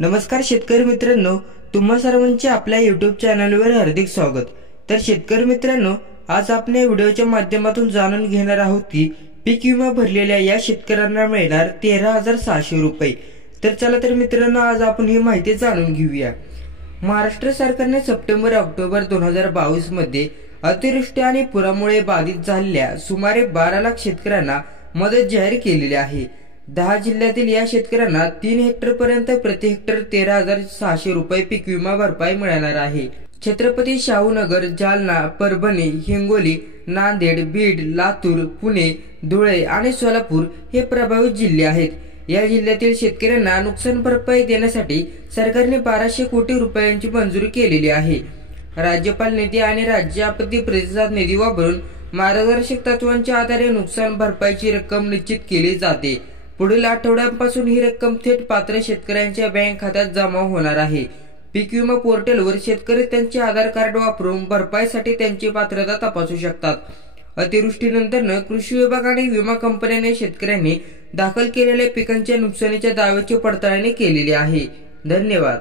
नमस्कार शेतकरी मित्रांनो, तुम्हा सर्वांचे आपल्या YouTube चॅनलवर हार्दिक स्वागत। तर शेतकरी मित्रांनो, आज आपण या व्हिडिओच्या माध्यमातून जाणून घेणार आहोत की पीक विमा भरलेल्या या शेतकऱ्यांना मिळणार 13,600 रुपये। तर चला तर मित्रांनो, आज आपण ही माहिती जाणून घेऊया। महाराष्ट्र सरकारने सप्टेंबर-ऑक्टोबर 2022 मध्ये अतिवृष्टी आणि पुरामुळे बाधित झालेल्या सुमारे 12 लाख शेतकऱ्यांना मदत जाहीर केलेली आहे। 10 जिल्ह्यातील या शेतकऱ्यांना 3 हेक्टर पर्यंत प्रति हेक्टर 13,600 रुपये पीक विमा भरपाई मिळणार आहे। छत्रपती शाहूनगर, जालना, परभणी, हिंगोली, नांदेड, बीड, लातूर, पुणे, धुळे आणि सोलापूर हे प्रभावित जिल्हे आहेत। या जिल्ह्यातील शेतकऱ्यांना नुकसान भरपाई देण्यासाठी सरकारने 1200 कोटी रुपयांची मंजुरी केलेली आहे। राज्यपाल निधी आणि राज्य आपत्ती प्रतिसाद निधी वापरून मार्गदर्शक तत्वांच्या आधारे नुकसान भरपाईची रक्कम निश्चित केली जाते। पुढील आठवड्यापासून ही रक्कम थेट पात्र शेतकऱ्यांच्या बँक खात्यात जमा होणार आहे। पीक विमा पोर्टलवर शेतकरी त्यांचे आधार कार्ड वापरून भरपाईसाठी त्यांची पात्रता तपासू शकतात। अतिवृष्टीनंतर कृषी विभाग आणि विमा कंपन्यांनी शेतकऱ्यांनी दाखल केलेल्या पिकांच्या नुकसानीच्या दाव्याची पडताळणी केलेली आहे। धन्यवाद।